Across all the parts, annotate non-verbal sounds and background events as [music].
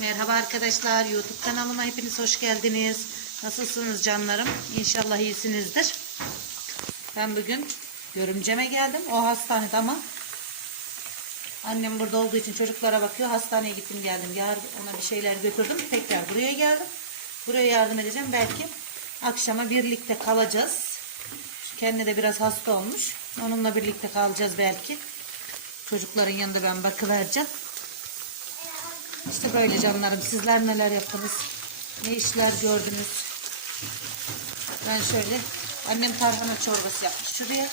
Merhaba arkadaşlar. YouTube kanalıma hepiniz hoş geldiniz. Nasılsınız canlarım? İnşallah iyisinizdir. Ben bugün görümceme geldim. O hastanede ama annem burada olduğu için çocuklara bakıyor. Hastaneye gittim geldim. Yarın ona bir şeyler götürdüm. Tekrar buraya geldim. Buraya yardım edeceğim. Belki akşama birlikte kalacağız. Kendi de biraz hasta olmuş. Onunla birlikte kalacağız belki. Çocukların yanında ben bakıvereceğim. İşte böyle canlarım. Sizler neler yaptınız? Ne işler gördünüz? Ben şöyle annem tarhana çorbası yapmış şuraya.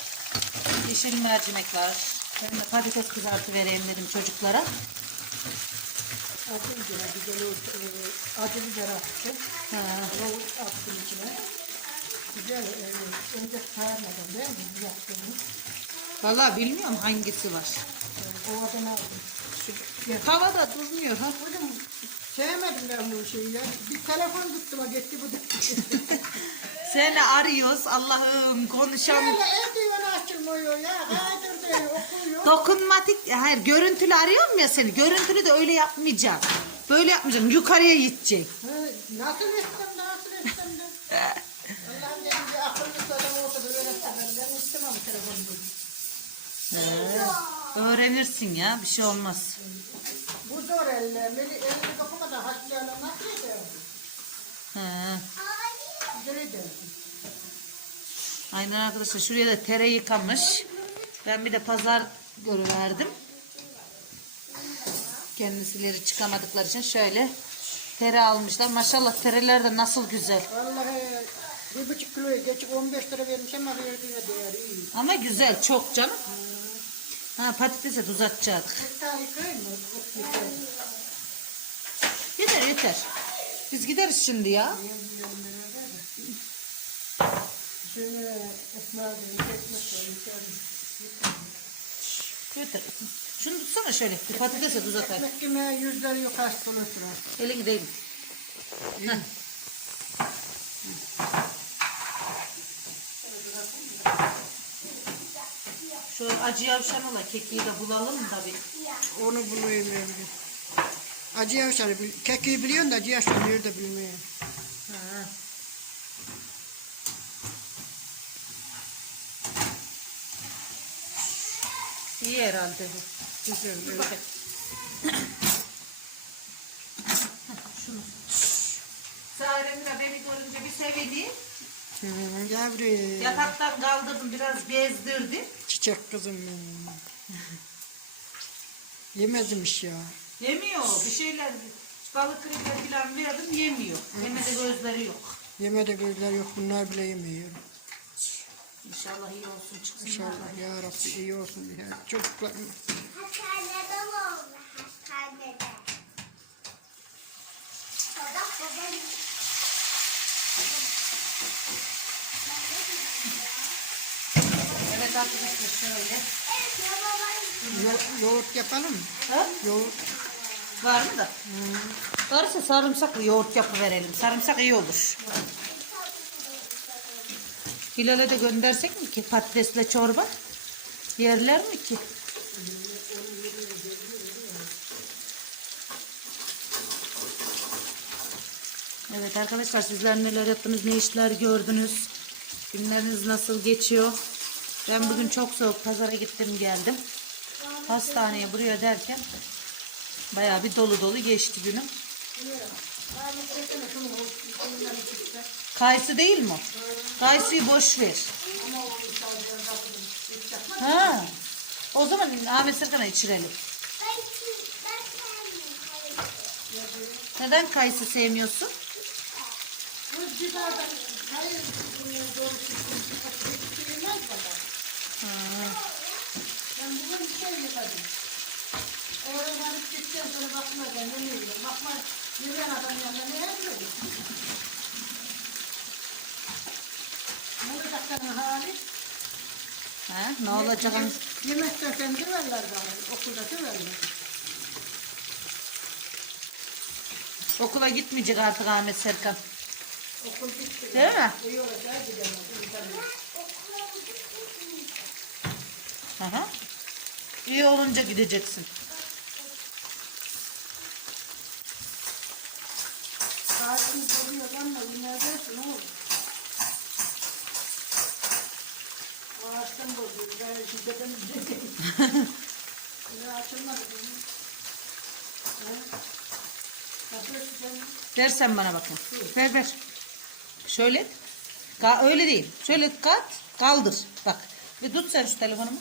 Yeşil mercimek var. Ben de patates kızartı vereyim dedim çocuklara. Acı biber, bir de o, e, acı biber attı. Ha, attım içine. Güzel, e, önce sarmadan değil mi yaptığımız? Vallahi bilmiyorum hangisi var. E, o adını aldım. Tavada durmuyor ha. Hocam sevmedim ben bu şeyi ya. Bir telefon tuttum gitti bu da. [laughs] Seni arıyoruz Allah'ım konuşan. Böyle eldiven açılmıyor ya. Kaydırdı, okuyor. Dokunmatik, hayır görüntülü arıyorum ya seni. Görüntülü de öyle yapmayacaksın. Böyle yapmayacaksın. Yukarıya gidecek. Ha, Nasıl de nasıl etsem de. Allah'ım dedim bir akıllı adam olsa da öğretsem ben. Ben istemem telefonu. Ee, öğrenirsin ya bir şey olmaz. Bu zor elle. Eli, elini dokumadan haşlayalım. Nasıl? He. Aynen arkadaşlar şuraya da tere yıkamış. Ben bir de pazar görüverdim. Kendisileri çıkamadıkları için şöyle tere almışlar. Maşallah tereler de nasıl güzel. Vallahi bir buçuk kiloyu geç 15 lira vermiş ama verdiğine değer iyi. Ama güzel çok canım. Ha patatese tuz? Yıkayayım. Yeter yeter. Biz gideriz şimdi ya. Yeter. Şunu tutsana şöyle. Bir patatese tuz atar. Ekmek yemeğe yüzleri yok hasta olursun. Elin değil. Heh. Şu acı yavşan ola kekiği de bulalım da bir. Onu bulayım bir. Acı yavşanı, kekiği biliyorsun da acı yavşanı nerede bilmiyorum. Ha. İyi herhalde bu. Güzel. Bir evet. bakın. [coughs] Şunu. Saremina beni görünce bir sevindi. Buraya. Yataktan kaldırdım biraz bezdirdi. Çiçek kızım benim. Yemezmiş ya. Yemiyor bir şeyler. Balık kreker falan verdim yemiyor. Yemede gözleri yok. Yemede gözler yok bunlar bile yemiyor. İnşallah iyi olsun çıksın. İnşallah ya Rabbi iyi olsun ya. Çocuklarım Hastanede mi oldu? Hastanede. Baba baba. Arkadaşlar şöyle. Yo- yoğurt yapalım mı? Ha? Yoğurt. Var mı da? Varsa sarımsaklı yoğurt yapıverelim. Sarımsak iyi olur. Hilal'e de göndersek mi ki patatesle çorba? Yerler mi ki? Evet arkadaşlar sizler neler yaptınız, ne işler gördünüz? Günleriniz nasıl geçiyor? Ben bugün çok soğuk pazara gittim geldim. Hastaneye buraya derken bayağı bir dolu dolu geçti günüm. Kayısı değil mi? Kayısıyı boş ver. Ha. O zaman Ahmet Serkan'a içirelim. Neden kayısı sevmiyorsun? Bu bir bardak hayır e, doğru çıktım. Yemez baba. Ha. Ben bugün bir şey yemedim. Oraya varıp gideceğim sonra bakma ben ne yiyorum. Bakma yürüyen adam yanında ne yapıyorum? Ne olacak senin hali? Ha, ne olacak? Yem- Yemekten sen döverler bana. Okulda döverler. Okula gitmeyecek artık Ahmet Serkan. Okul bitti. Değil mi? İyi olacak gidemez. Hı hı. İyi olunca gideceksin. Ağzını bozuyor ama yine versin oğlum. Ağaçtan [laughs] açılmadı bunun. Ha? Yapıyorsun sen. Bana bakın. Ver ver. Şöyle. Ka öyle değil. Şöyle kat. Kaldır. Bak. Ve tut sen şu telefonumu.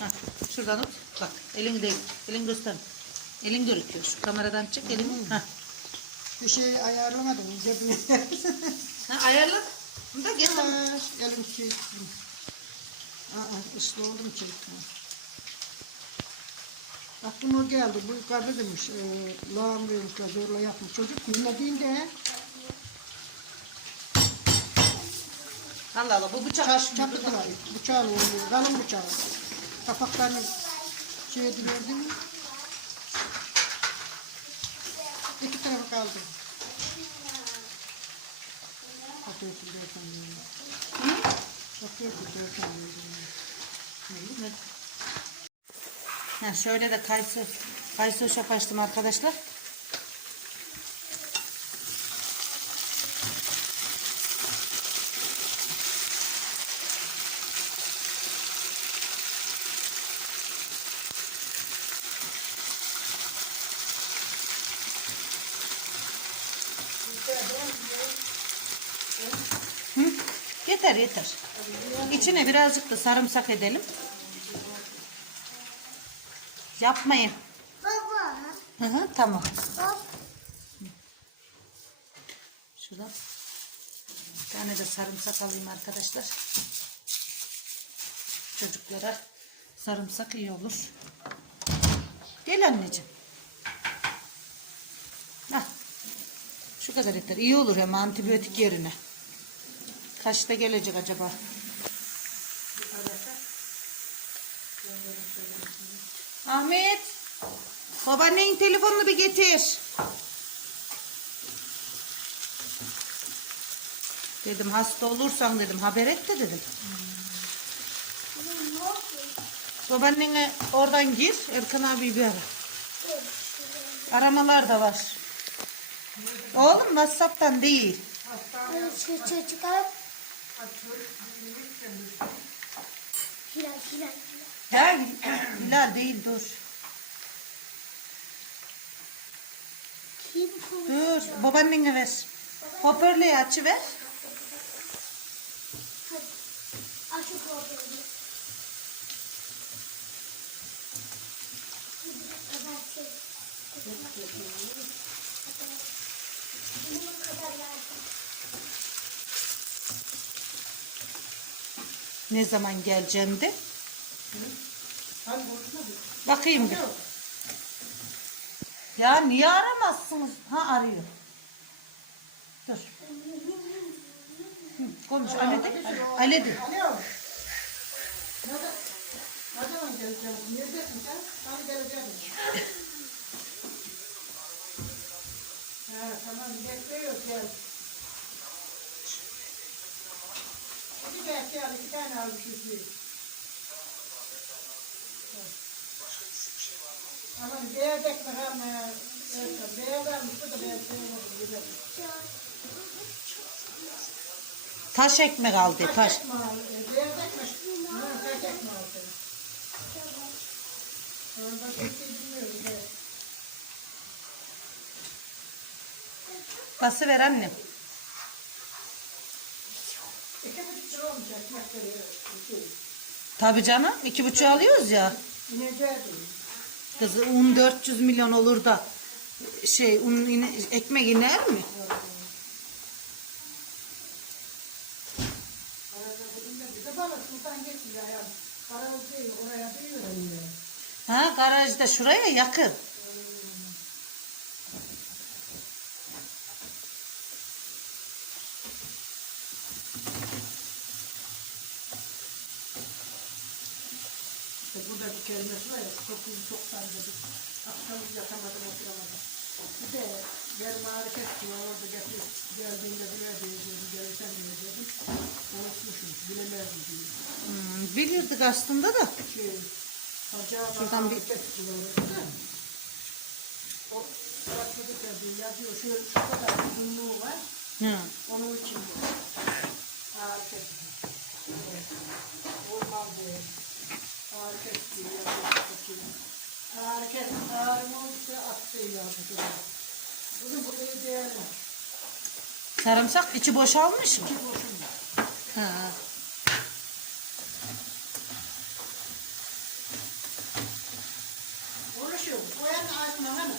Ha, şuradan tut. Bak. Elini değil. Elini göster. Elin görüküyor. Şu kameradan çık elini. Ha. Bir şey ayarlamadım. Ha ayarla. Bunu da getir. Yavaş elim şey. Aa, ıslı oldum ki. Aklıma geldi. Bu yukarıda demiş. E, lağım vermişler. Zorla yapmış. Çocuk dinlediğinde Allah Allah bu bıçak. çat, çatıdılar. Bıçağla oynuyor. Kalın bıçağı. Kapaklarını şey ediverdi mi? İki tarafı kaldı. Atıyorsun dersen böyle. Atıyorsun dersen böyle. Ha, şöyle de kayısı, kayısı hoşaf açtım arkadaşlar. Hı? Yeter yeter. İçine birazcık da sarımsak edelim. Yapmayın. Baba. Hı hı, tamam. Baba. Şuradan bir tane de sarımsak alayım arkadaşlar. Çocuklara sarımsak iyi olur. Gel anneciğim. Hah. Şu kadar yeter. İyi olur hem antibiyotik yerine. Kaçta gelecek acaba? Ahmet. Babaannenin telefonunu bir getir. Dedim hasta olursan dedim haber et de dedim. Babaannene oradan gir Erkan abi bir ara. Aramalar da var. Oğlum Whatsapp'tan değil. Şu çocuklar. Hilal, hilal, hilal. He, Hilal değil dur. Kim? Dur babaannene ver. Hoparlörü açıver. Açık oldu. Bunun kadar lazım. Ne zaman geleceğim de. Bakayım bir. Ya niye aramazsınız? Ha arıyor. Dur. Hı, konuş Ali de. Ali de. Alo. Ne zaman- ne zaman geleceğim? Neredesin sen? Geleceğim. Ha, tamam bekliyoruz gel. İki belki al, iki tane almış üstü. Aman beyaz ekmek almaya. Beyaz almıştı da beyaz sevmedim. Taş ekmek aldı taş. Ekmek al, e, Beyaz ekmek. Ha, taş ekmek al sana. Sonra başka bir şey bilmiyorum. Bası ver annem. Lira olmuş. Şey, Tabii canım. iki buçuğu alıyoruz ya. ineceğiz. Kızı un 400 milyon olur da şey un ine- ekmek iner mi? Ha garajda şuraya yakın. İşte burada bir kelimesi var ya, kokuyu çok sardı. Akşam yatamadım, oturamadım. Bir de benim marifet diyor, orada getir, geldiğinde buraya diyeceğim, gelirsen diyeceğim. Unutmuşum, bilemezdim diyor. Hmm, bilirdik aslında da. Şey, acaba Şuradan bir- marifet diyor. O, başladık yazıyor. Yazıyor. Şu, şu kadar uzunluğu var. Hı. Onun için bu. Harika. Evet. Olmaz diye. Ağrım olursa attı yazıyor. Bugün burayı değerli. Sarımsak içi boşalmış mı? Ağzına hemen.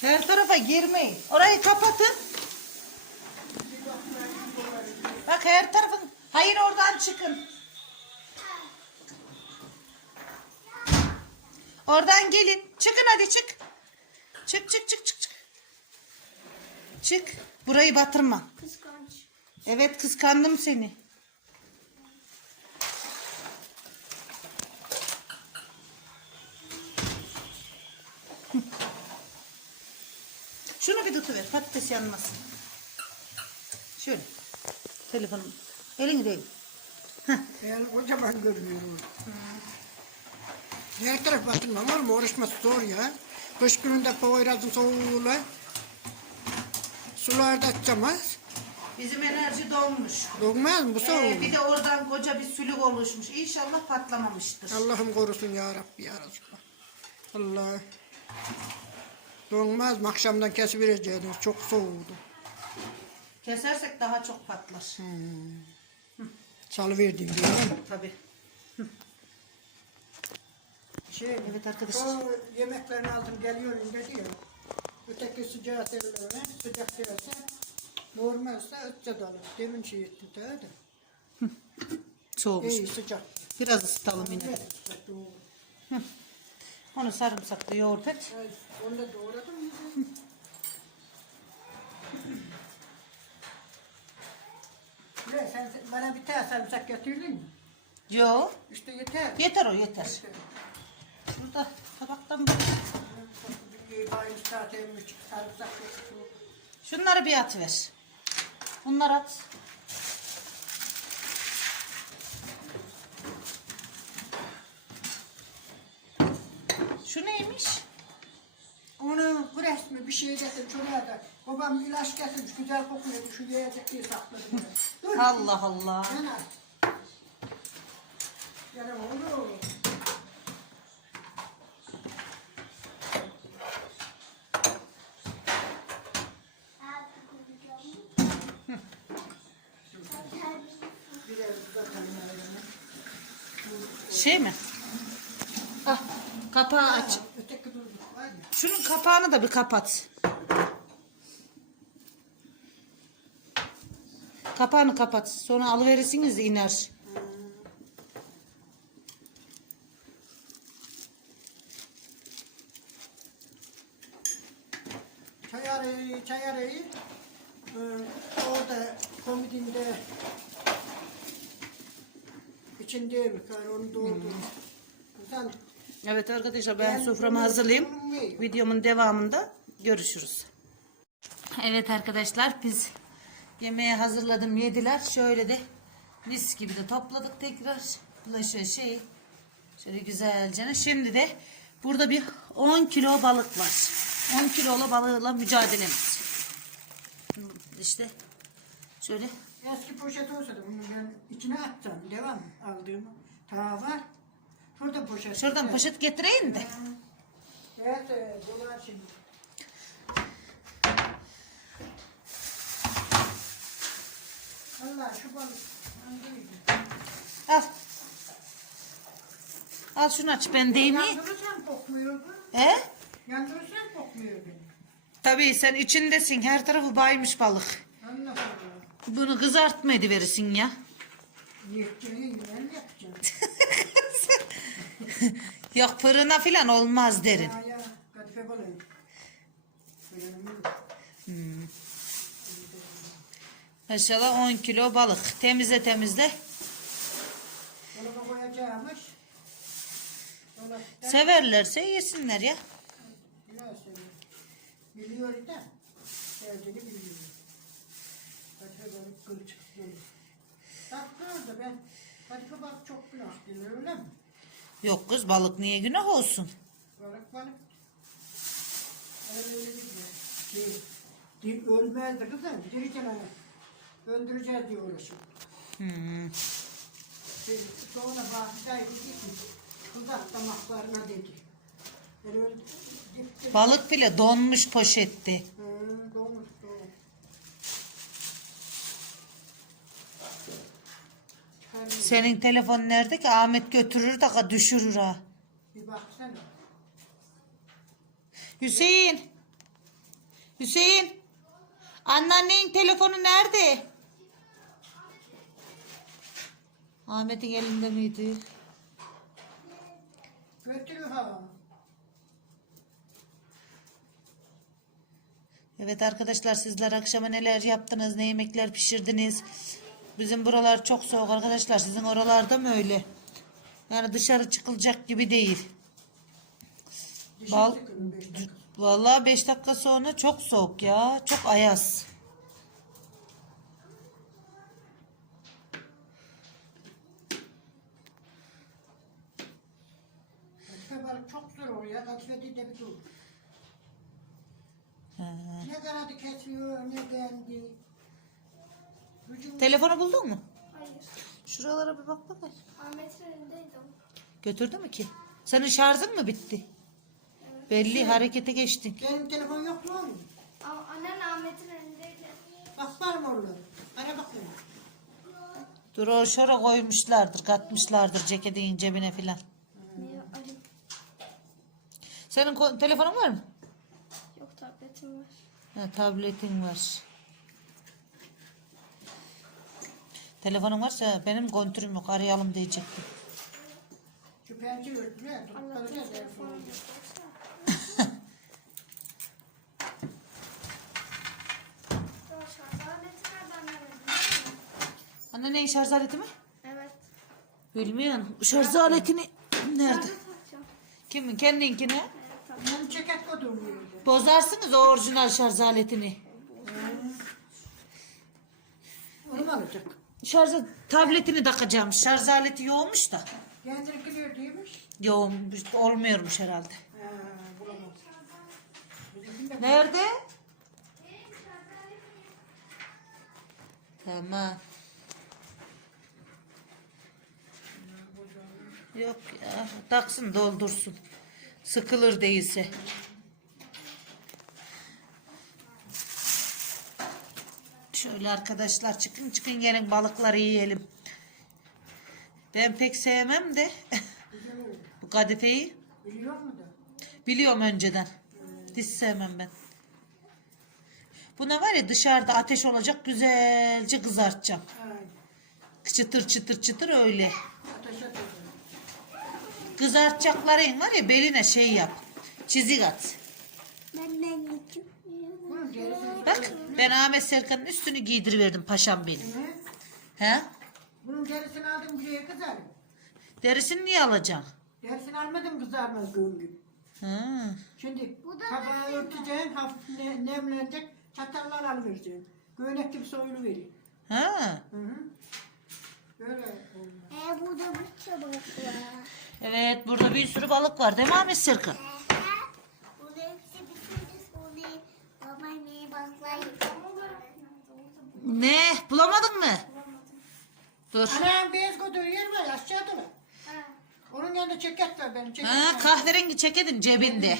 Her tarafa girmeyin. Orayı kapatın. Bak her tarafın. Hayır oradan çıkın. Oradan gelin. Çıkın hadi çık. Çık çık çık çık çık. Çık. Burayı batırma. Kıskanç. Evet kıskandım seni. [laughs] Şunu bir tutuver patates yanmasın. Şöyle. Telefonum. Elini değil. Yani kocaman görünüyor. Her taraf batırmam var mı? Uğraşması zor ya. Kış gününde Poyraz'ın soğuğuyla sularda açamaz. Bizim enerji donmuş. Doğmaz mı bu soğuğu? Ee, bir de oradan koca bir sülük oluşmuş. İnşallah patlamamıştır. Allah'ım korusun ya Rabbi ya Resulallah. Allah. Doğmaz mı? Akşamdan kesivereceğiniz. Çok soğuğdu. Kesersek daha çok patlar. Salıverdim değil mi? Tabii. Şey, Evet arkadaşlar. O yemeklerini aldım geliyorum dedi ya. Öteki sıcağı sevilen sıcak severse normalse ötse dalır. Demin şey ettim daha da. [laughs] Soğumuş. İyi sıcak. Biraz ısıtalım yine. Evet, sıcak doğru. [laughs] Onu sarımsaklı yoğurt et. Evet, Onu da doğradım. [laughs] Ne, sen bana bir tane sarımsak getirdin mi? Yo. İşte yeter. Yeter o yeter. Şurada tabaktan yok. Şunları bir at ver. Bunları at. Şu neymiş? Onu bu resmi bir şey getirdim şuraya da. Babam ilaç getirmiş, güzel kokuyordu. Şu yiyecek diye sakladım. Dur. Allah Allah. Yana. Yana oldu. Biraz uzatalım ayranı. Şey mi? Ah, kapağı aç. Şunun kapağını da bir kapat. Kapağını kapat. Sonra alıverirsiniz de iner. Çay arayı, çay arayı e, orada komodinde içindeymiş. Yani onu doldurmuş. Sen Evet arkadaşlar ben soframı hazırlayayım. Videomun devamında görüşürüz. Evet arkadaşlar biz yemeğe hazırladım yediler. Şöyle de mis gibi de topladık tekrar. Bulaşığı şey şöyle güzelce. Şimdi de burada bir 10 kilo balık var. 10 kilolu balıkla mücadelemiz. İşte şöyle eski poşet olsa da bunu ben içine atsam. Devam aldığım ta var. Şurada poşet. şuradan poşet getireyim de. Evet, evet, dolar şimdi. Allah şu balık? Al. Al şunu aç ben değil mi? Yandırırsan kokmuyor bu. He? Yandırırsan kokmuyor beni. Tabii sen içindesin. Her tarafı baymış balık. Allah Allah. Bunu kızartma ediverirsin ya. Yiyeceğini yiyen yapacaksın. [laughs] [laughs] Yok fırına filan olmaz derin. Ya ya, kadife balığı. Beğenmiyorum. Maşallah 10 kilo balık. Temizle temizle. Dolaba koyacağımış. Dolapta Severlerse yesinler ya. biraz. Biliyor da. Sevdiğini biliyor. Kadife balık kılçık dolu. Tatlı da ben kadife balık çok günah değil öyle mi? Yok kız balık niye günah olsun? Balık balık. öyle öyle. Şey, di- ölmezdi kızım. Diricen onu. Öldüreceğiz diye uğraşıyor. Hmm. Şey, sonra Bahçe'ye ki kızak damaklarına dedi. Öyle gitti. Balık bile donmuş poşette. Hı, Senin telefon nerede ki? Ahmet götürür de düşürür ha. Bir baksana. Hüseyin. Hüseyin. Anneannenin telefonu nerede? Ahmet'in elinde miydi? Götürüyor ha. Evet arkadaşlar sizler akşama neler yaptınız, ne yemekler pişirdiniz? Bizim buralar çok soğuk arkadaşlar. Sizin oralarda mı öyle? Yani dışarı çıkılacak gibi değil. Dakika. vallahi 5 dakika sonra çok soğuk ya. Çok ayaz. Balık çok zor oluyor. Değil de bir dur. Ne kanadı kesiyor, ne beğendi. Telefonu buldun mu? Hayır. Şuralara bir bak bakayım. Ahmet'in elindeydi o. Götürdü mü ki? Senin şarjın mı bitti? Belli harekete geçtin. Benim telefon yok mu oğlum? Annen Ahmet'in elindeydi. Bak var mı oğlum? Ara bakayım. Dur o şora koymuşlardır, katmışlardır ceketin cebine filan. Senin telefonun var mı? Yok tabletim var. Ha, tabletin var. Telefonun varsa benim kontürüm yok arayalım diyecektim. Şu pencere telefonu. nereden verelim? [laughs] Anne ne şarj aleti mi? Evet. Bilmiyorum. Şarj aletini nerede? Kimin? Kendinkine? Evet tabii. Benim ceket koduğum yerde. Bozarsınız o orijinal şarj aletini. Onu mu alacak? Şarj tabletini takacağım. Şarj aleti yoğunmuş da. Kendini kılıyor değilmiş. Yoğun olmuyormuş herhalde. Ha, Nerede? Tamam. Yok ya. Taksın doldursun. Sıkılır değilse. Şöyle arkadaşlar çıkın çıkın gelin balıkları yiyelim. Ben pek sevmem de [laughs] bu kadifeyi Biliyor mu da? biliyorum önceden. Hiç sevmem ben. Buna var ya dışarıda ateş olacak güzelce kızartacağım. Çıtır çıtır çıtır öyle. Kızartacakların var ya beline şey yap. Çizik at. Ben de yiyeceğim. Bak ben Ahmet Serkan'ın üstünü giydiriverdim paşam benim. He? Bunun gerisini aldım buraya kızar. Derisini niye alacaksın? Gerisini almadım kızarmaz gibi. Ha. Şimdi Bu da tabağı örteceksin, hafif ne, nemlenecek, çatallar alıvereceksin. Göğnek gibi soyulu veriyor. Ha. Hı hı. Böyle olmaz. Ee, burada bir çabuk var. Evet burada bir sürü balık var değil mi Ahmet Serkan? Ne? Bulamadın mı? Dur. Anam beyaz koduğu yer var aşağıda var. Onun yanında ceket var benim ceket. Ha, var. kahverengi ceketin cebinde.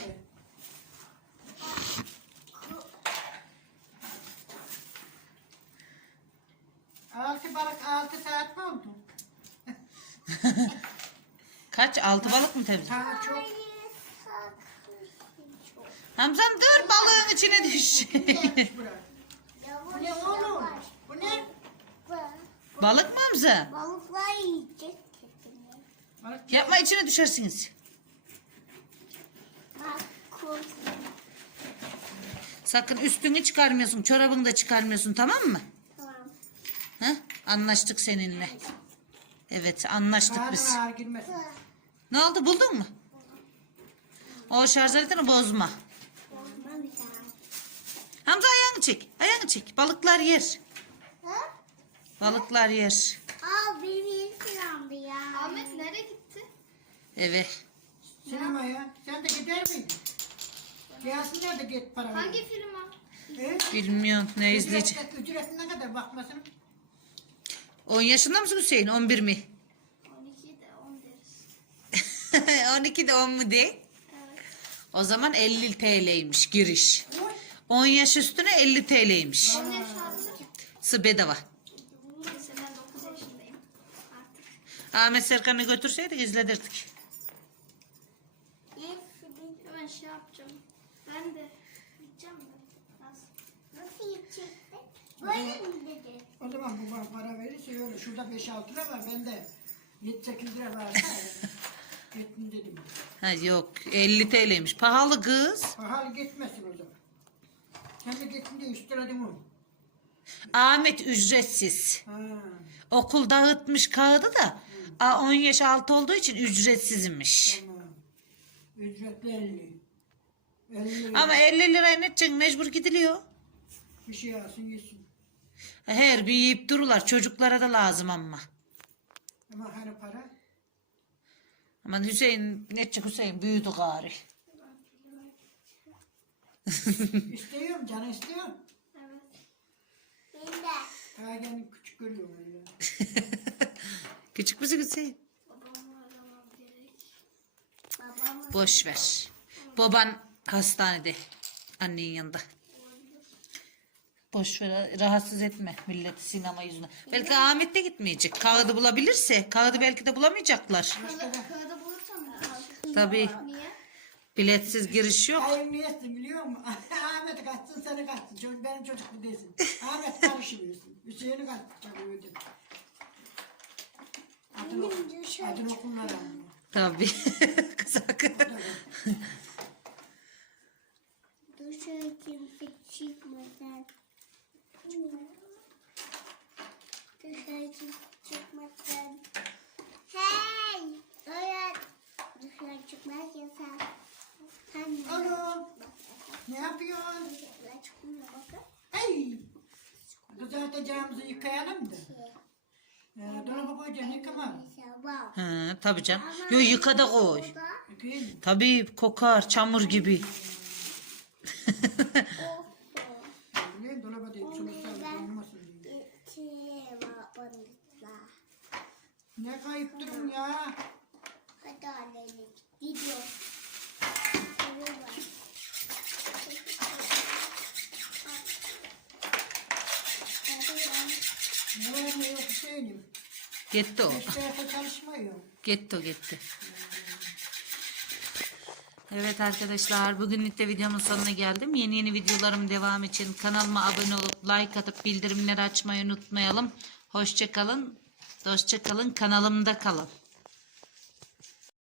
Altı balık altı saat mi oldu? [laughs] Kaç? Altı balık mı temiz? Ha çok. Hamzam dur balığın içine düş. Gelmiş buraya. Bu ne oğlum? Bu ne? balık mı Hamza? Balıklar yiyecek. Balık Yapma içine düşersiniz. Bak. Sakın üstünü çıkarmıyorsun, çorabını da çıkarmıyorsun tamam mı? Tamam. Heh, anlaştık seninle. Evet anlaştık biz. Ağır. Ne oldu buldun mu? O şarj aletini bozma. Hamza ayağını çek. Ayağını çek. Balıklar yer. Ha? Balıklar yer. Aa benim yeni sıramdı ya. Ahmet nereye gitti? Eve. Sinemaya. Sen de gider miydin? Gelsinler de git para Hangi film o? E? Bilmiyorum ne izleyeceğim. Ücret, ücret ne kadar bakmasın? 10 yaşında mısın Hüseyin? 11 mi? 12 de 10 deriz. 12 de 10 mu değil? Evet. O zaman 50 TL'ymiş giriş. Oy. 10 yaş üstüne 50 TL'ymiş. 10 yaş altı. Sı bedava. Ben 9 yaşındayım. Artık. Ahmet Serkan'ı götürseydik izledirdik. Hemen şey yapacağım. Ben de gideceğim de. Nasıl? Nasıl gidecektik? Böyle mi dedi? O zaman bu bana para verirse öyle. Şurada 5-6 lira var. Bende 7-8 lira var. [laughs] Gittim dedim. Ha yok 50 TL'ymiş. Pahalı kız. Pahalı gitmesin o zaman. Sen de gittin diye üsteledim onu. Ahmet ücretsiz. Ha. Okul dağıtmış kağıdı da a, 10 yaş altı olduğu için ücretsizmiş. Tamam. Ücretli 50. 50 Ama 50 liraya ne edeceksin? Mecbur gidiliyor. bir şey alsın yesin. Her gün yiyip dururlar. Çocuklara da lazım ama. Ama hani para? Aman Hüseyin, ne edecek Hüseyin? Büyüdü gari. İstiyorum canı istiyorum. Evet. Ben de. Daha kendini küçük görüyorum [laughs] öyle. Küçük müsün Hüseyin? Babamı aramam gerek. Babamı Boş ver. Baban hastanede. Annenin yanında. Boş ver. Rahatsız etme milleti sinema yüzüne. Belki Ahmet de gitmeyecek. Kağıdı bulabilirse. Kağıdı belki de bulamayacaklar. Kağıda, bulursam mı kaldı? Tabii. Biletsiz giriş yok. Hayır niyesin biliyor musun? [laughs] Ahmet kaçsın seni kaçsın. Çocuk, benim çocuk bu değilsin. Ahmet [laughs] karışmıyorsun. Hüseyin'i kaçacak öyle. Adını, adını okunlar ama. Tabii. [laughs] Kızak. Dışarı kimse çıkmadan. Dışarı kimse çıkmadan. Hey! Öğren. Dışarı çıkmak yasak. Alo. Ne yapıyorsun? Hey. Kızartacağımızı yıkayalım da. Ee, dolaba koyacaksın yıkama. Hı, tabii canım. Yo yıka da koy. Tabii kokar çamur gibi. Biliyorum dolaba değil. Sonuçta olmasın diye. Ne kayıp durun ya? Gidiyor. Ne yok Hüseyin'im. Gitti o. Beş tarafa çalışmıyor. Gitti o gitti. Evet arkadaşlar bugünlük de videomun sonuna geldim. Yeni yeni videolarım devam için kanalıma abone olup like atıp bildirimleri açmayı unutmayalım. Hoşçakalın. Hoşçakalın. Kanalımda kalın.